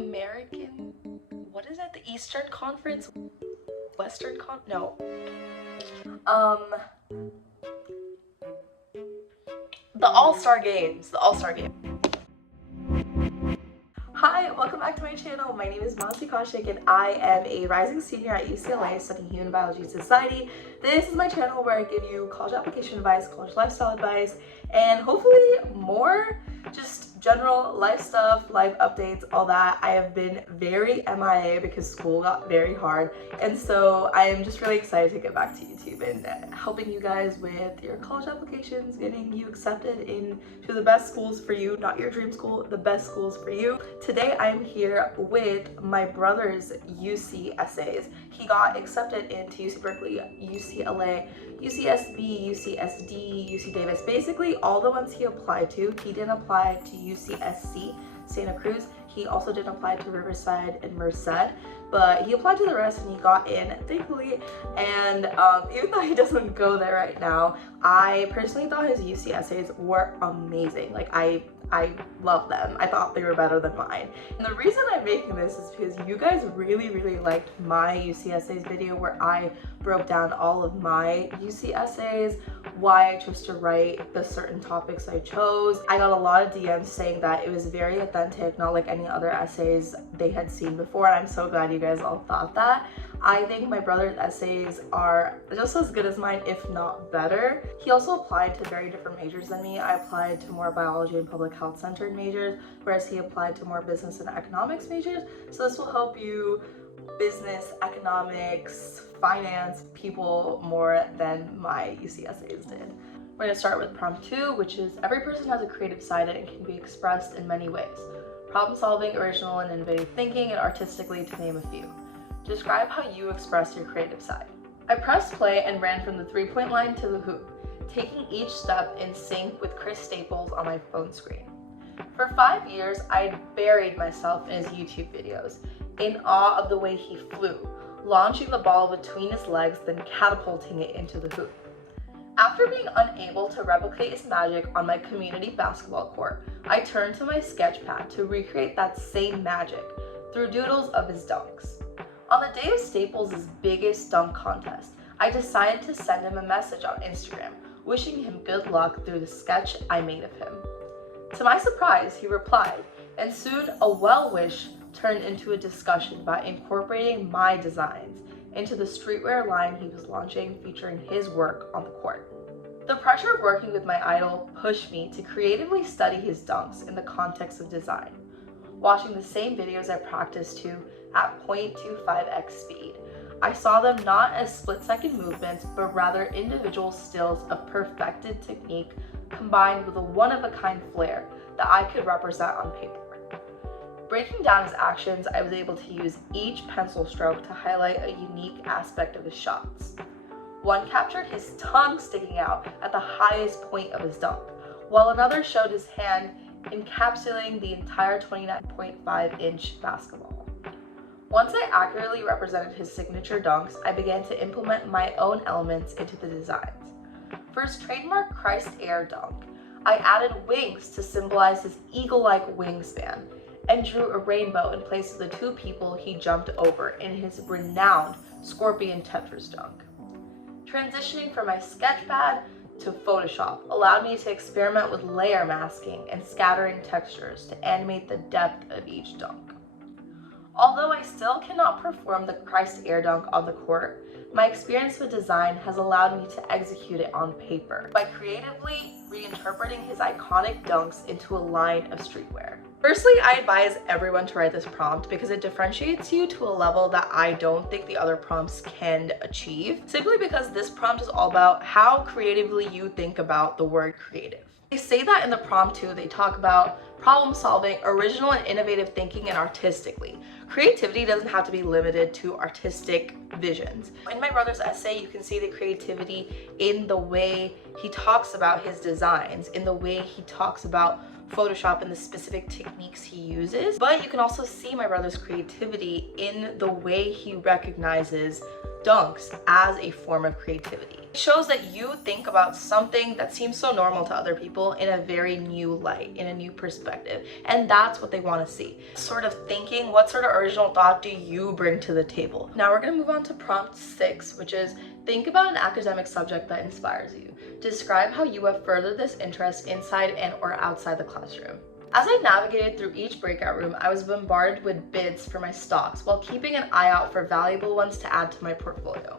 American, what is it? The Eastern Conference? Western no. The All-Star Games. Hi, welcome back to my channel. My name is Mansi Kaushik and I am a rising senior at UCLA studying human biology and society. This is my channel where I give you college application advice, college lifestyle advice, and hopefully more just general life stuff, life updates, all that. I have been very MIA because school got very hard, and so I am just really excited to get back to YouTube and helping you guys with your college applications, getting you accepted into the best schools for you, not your dream school, the best schools for you. Today I'm here with my brother's UC essays. He got accepted into UC Berkeley, UCLA, UCSB, UCSD, UC Davis, basically all the ones he applied to. He didn't apply to UCSC, Santa Cruz. He also didn't apply to Riverside and Merced, but he applied to the rest and he got in, thankfully. And even though he doesn't go there right now, I personally thought his UC essays were amazing. Like I love them. I thought they were better than mine. And the reason I'm making this is because you guys really liked my UC essays video where I broke down all of my UC essays, why I chose to write the certain topics I chose. I got a lot of DMs saying that it was very authentic, not like any other essays they had seen before, and I'm so glad you guys all thought that. I think my brother's essays are just as good as mine, if not better. He also applied to very different majors than me. I applied to more biology and public health centered majors, whereas he applied to more business and economics majors. So this will help you business, economics, finance people more than my UC essays did. We're gonna start with prompt 2, which is every person has a creative side and can be expressed in many ways. Problem solving, original and innovative thinking, and artistically, to name a few. Describe how you express your creative side. I pressed play and ran from the 3-point line to the hoop, taking each step in sync with Chris Staples on my phone screen. For 5 years, I buried myself in his YouTube videos, in awe of the way he flew, launching the ball between his legs, then catapulting it into the hoop. After being unable to replicate his magic on my community basketball court, I turned to my sketch pad to recreate that same magic through doodles of his dunks. On the day of Staples' biggest dunk contest, I decided to send him a message on Instagram, wishing him good luck through the sketch I made of him. To my surprise, he replied, and soon a well-wish turned into a discussion about incorporating my designs into the streetwear line he was launching featuring his work on the court. The pressure of working with my idol pushed me to creatively study his dunks in the context of design, watching the same videos I practiced to at 0.25x speed. I saw them not as split-second movements, but rather individual stills of perfected technique combined with a one-of-a-kind flair that I could represent on paper. Breaking down his actions, I was able to use each pencil stroke to highlight a unique aspect of his shots. One captured his tongue sticking out at the highest point of his dunk, while another showed his hand encapsulating the entire 29.5-inch basketball. Once I accurately represented his signature dunks, I began to implement my own elements into the designs. For his trademark Christ Air dunk, I added wings to symbolize his eagle-like wingspan, and drew a rainbow in place of the 2 people he jumped over in his renowned Scorpion Tetris dunk. Transitioning from my sketchpad to Photoshop allowed me to experiment with layer masking and scattering textures to animate the depth of each dunk. Although I still cannot perform the Christ Air dunk on the court, my experience with design has allowed me to execute it on paper by creatively reinterpreting his iconic dunks into a line of streetwear. Firstly, I advise everyone to write this prompt because it differentiates you to a level that I don't think the other prompts can achieve, simply because this prompt is all about how creatively you think about the word creative. They say that in the prompt too. They talk about problem solving, original and innovative thinking, and artistically. Creativity doesn't have to be limited to artistic visions. In my brother's essay, you can see the creativity in the way he talks about his designs, in the way he talks about Photoshop and the specific techniques he uses, but you can also see my brother's creativity in the way he recognizes dunks as a form of creativity. It shows that you think about something that seems so normal to other people in a very new light, in a new perspective, and that's what they want to see. Sort of thinking, what sort of original thought do you bring to the table? Now we're going to move on to prompt 6, which is think about an academic subject that inspires you. Describe how you have furthered this interest inside and or outside the classroom. As I navigated through each breakout room, I was bombarded with bids for my stocks while keeping an eye out for valuable ones to add to my portfolio.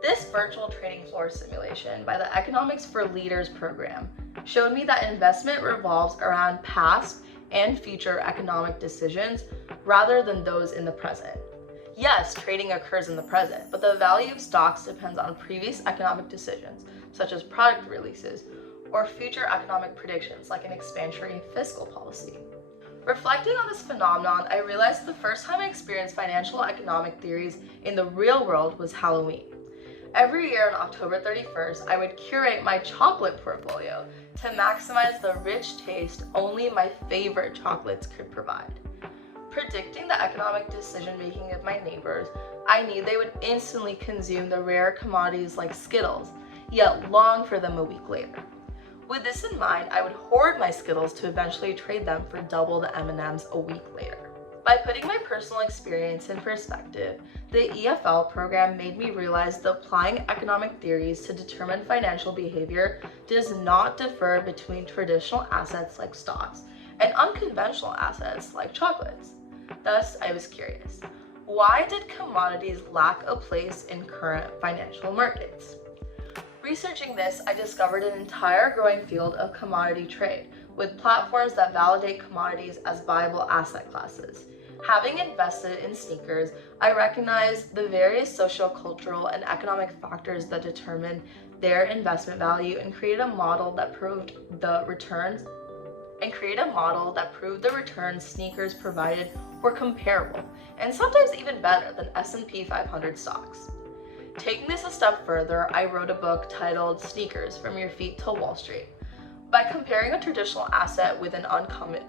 This virtual trading floor simulation by the Economics for Leaders program showed me that investment revolves around past and future economic decisions rather than those in the present. Yes, trading occurs in the present, but the value of stocks depends on previous economic decisions, such as product releases, or future economic predictions like an expansionary fiscal policy. Reflecting on this phenomenon, I realized the first time I experienced financial economic theories in the real world was Halloween. Every year on October 31st, I would curate my chocolate portfolio to maximize the rich taste only my favorite chocolates could provide. Predicting the economic decision-making of my neighbors, I knew they would instantly consume the rare commodities like Skittles, yet long for them a week later. With this in mind, I would hoard my Skittles to eventually trade them for double the M&Ms a week later. By putting my personal experience in perspective, the EFL program made me realize that applying economic theories to determine financial behavior does not differ between traditional assets like stocks and unconventional assets like chocolates. Thus, I was curious, why did commodities lack a place in current financial markets? Researching this, I discovered an entire growing field of commodity trade, with platforms that validate commodities as viable asset classes. Having invested in sneakers, I recognized the various social, cultural, and economic factors that determine their investment value and created a model that proved the returns sneakers provided were comparable, and sometimes even better than S&P 500 stocks. Taking this a step further, I wrote a book titled Sneakers: From Your Feet to Wall Street. By comparing a traditional asset with an upcoming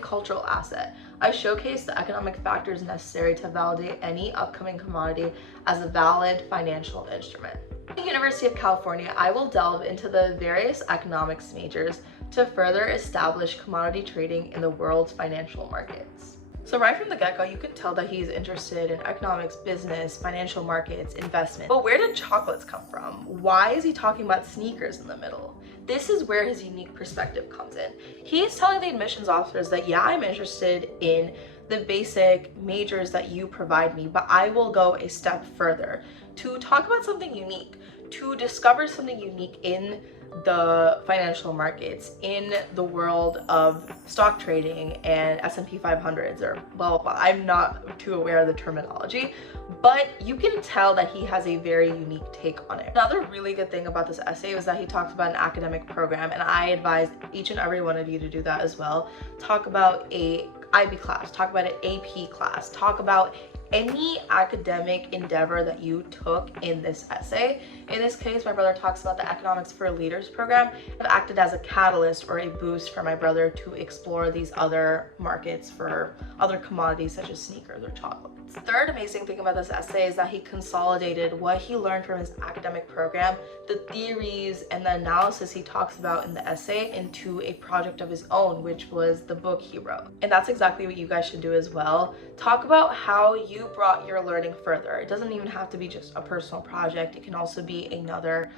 cultural asset, I showcased the economic factors necessary to validate any upcoming commodity as a valid financial instrument. At the University of California, I will delve into the various economics majors to further establish commodity trading in the world's financial markets. So right from the get-go, you can tell that he's interested in economics, business, financial markets, investment. But where did chocolates come from? Why is he talking about sneakers in the middle? This is where his unique perspective comes in. He's telling the admissions officers that, yeah, I'm interested in the basic majors that you provide me, but I will go a step further to talk about something unique, to discover something unique in the financial markets, in the world of stock trading and S&P 500s or blah, blah, blah. I'm not too aware of the terminology, but you can tell that he has a very unique take on it. Another really good thing about this essay was that he talks about an academic program, and I advise each and every one of you to do that as well. Talk about a IB class, talk about an AP class, talk about any academic endeavor that you took in this essay. In this case, my brother talks about the Economics for Leaders program. It acted as a catalyst or a boost for my brother to explore these other markets for other commodities such as sneakers or chocolates. The third amazing thing about this essay is that he consolidated what he learned from his academic program, the theories and the analysis he talks about in the essay, into a project of his own, which was the book he wrote. And that's exactly what you guys should do as well. Talk about how you brought your learning further. It doesn't even have to be just a personal project. It can also be another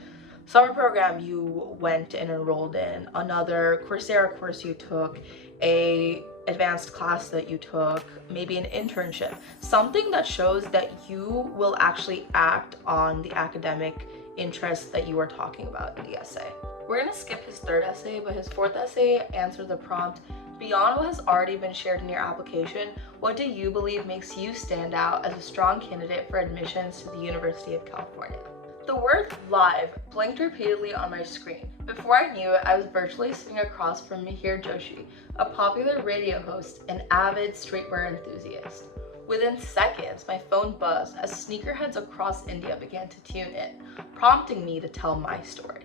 summer program you went and enrolled in, another Coursera course you took, a advanced class that you took, maybe an internship, something that shows that you will actually act on the academic interests that you are talking about in the essay. We're going to skip his third essay, but his fourth essay answered the prompt, beyond what has already been shared in your application, what do you believe makes you stand out as a strong candidate for admissions to the University of California? The word live blinked repeatedly on my screen. Before I knew it, I was virtually sitting across from Mihir Joshi, a popular radio host and avid streetwear enthusiast. Within seconds, my phone buzzed as sneakerheads across India began to tune in, prompting me to tell my story.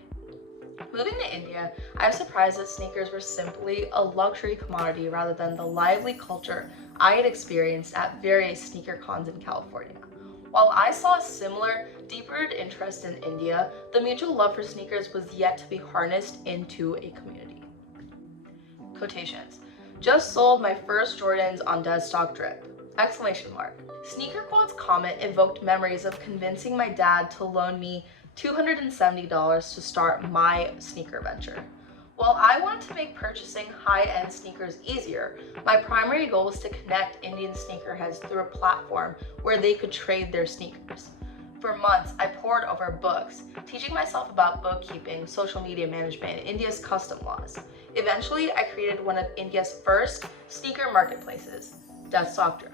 Moving to India, I was surprised that sneakers were simply a luxury commodity rather than the lively culture I had experienced at various sneaker cons in California. While I saw a similar, deep-rooted interest in India, the mutual love for sneakers was yet to be harnessed into a community. Quotations. Just sold my first Jordans on Dead Stock Drip! Exclamation mark. Sneaker Quad's comment evoked memories of convincing my dad to loan me $270 to start my sneaker venture. While I wanted to make purchasing high-end sneakers easier, my primary goal was to connect Indian sneakerheads through a platform where they could trade their sneakers. For months, I pored over books, teaching myself about bookkeeping, social media management, and India's custom laws. Eventually, I created one of India's first sneaker marketplaces, Dead Stock Drip.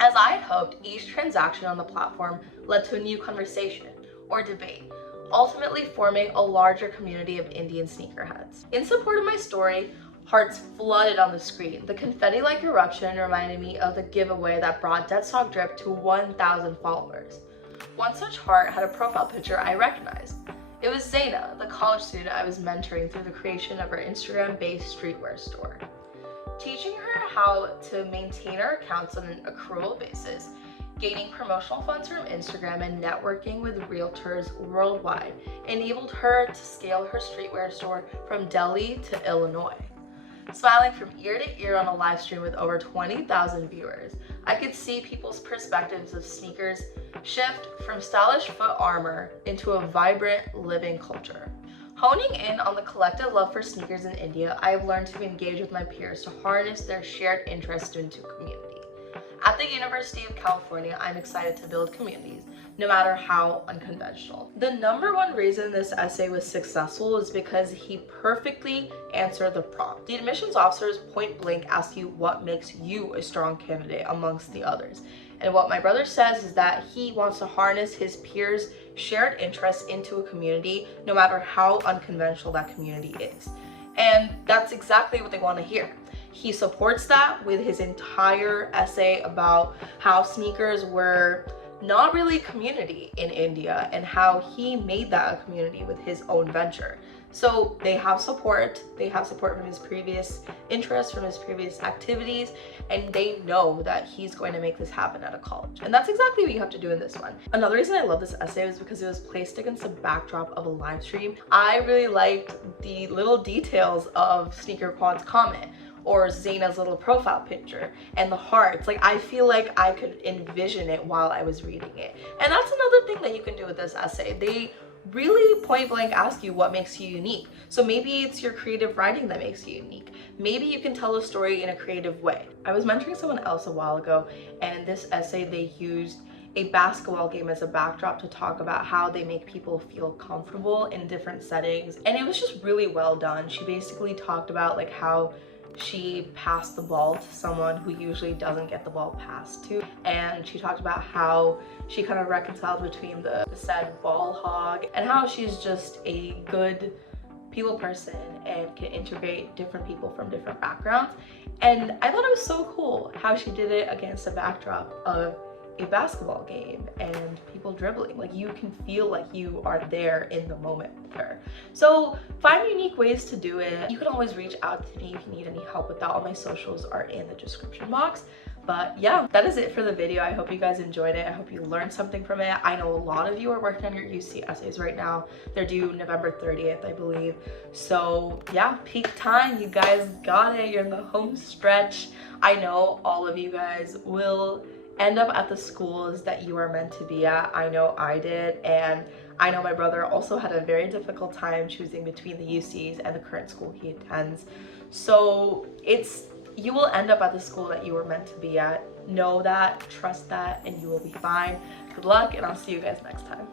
As I had hoped, each transaction on the platform led to a new conversation or debate, ultimately forming a larger community of Indian sneakerheads. In support of my story, hearts flooded on the screen. The confetti-like eruption reminded me of the giveaway that brought Dead Stock Drip to 1,000 followers. One such heart had a profile picture I recognized. It was Zaina, the college student I was mentoring through the creation of her Instagram-based streetwear store. Teaching her how to maintain her accounts on an accrual basis, gaining promotional funds from Instagram, and networking with realtors worldwide enabled her to scale her streetwear store from Delhi to Illinois. Smiling from ear to ear on a live stream with over 20,000 viewers, I could see people's perspectives of sneakers shift from stylish foot armor into a vibrant, living culture. Honing in on the collective love for sneakers in India, I have learned to engage with my peers to harness their shared interest into community. At the University of California, I'm excited to build communities, no matter how unconventional. The number one reason this essay was successful is because he perfectly answered the prompt. The admissions officers point blank ask you what makes you a strong candidate amongst the others. And what my brother says is that he wants to harness his peers' shared interests into a community, no matter how unconventional that community is. And that's exactly what they want to hear. He supports that with his entire essay about how sneakers were not really a community in India and how he made that a community with his own venture. So they have support from his previous interests, from his previous activities, and they know that he's going to make this happen at a college. And that's exactly what you have to do in this one. Another reason I love this essay was because it was placed against the backdrop of a live stream. I really liked the little details of Sneaker Quad's comment, or Zaina's little profile picture, and the hearts. Like, I feel like I could envision it while I was reading it. And that's another thing that you can do with this essay. They really point blank ask you what makes you unique. So maybe it's your creative writing that makes you unique. Maybe you can tell a story in a creative way. I was mentoring someone else a while ago, and in this essay they used a basketball game as a backdrop to talk about how they make people feel comfortable in different settings. And it was just really well done. She basically talked about like how she passed the ball to someone who usually doesn't get the ball passed to, and she talked about how she kind of reconciled between the said ball hog and how she's just a good people person and can integrate different people from different backgrounds. And I thought it was so cool how she did it against a backdrop of a basketball game and people dribbling. Like, you can feel like you are there in the moment with her. So find unique ways to do it. You can always reach out to me if you need any help with that. All my socials are in the description box. But yeah, that is it for the video. I hope you guys enjoyed it. I hope you learned something from it. I know a lot of you are working on your UC essays right now. They're due November 30th, I believe. So yeah, peak time. You guys got it. You're in the home stretch. I know all of you guys will end up at the schools that you are meant to be at. I know I did, and I know my brother also had a very difficult time choosing between the UCs and the current school he attends. So you will end up at the school that you were meant to be at. Know that, trust that, and you will be fine. Good luck, and I'll see you guys next time.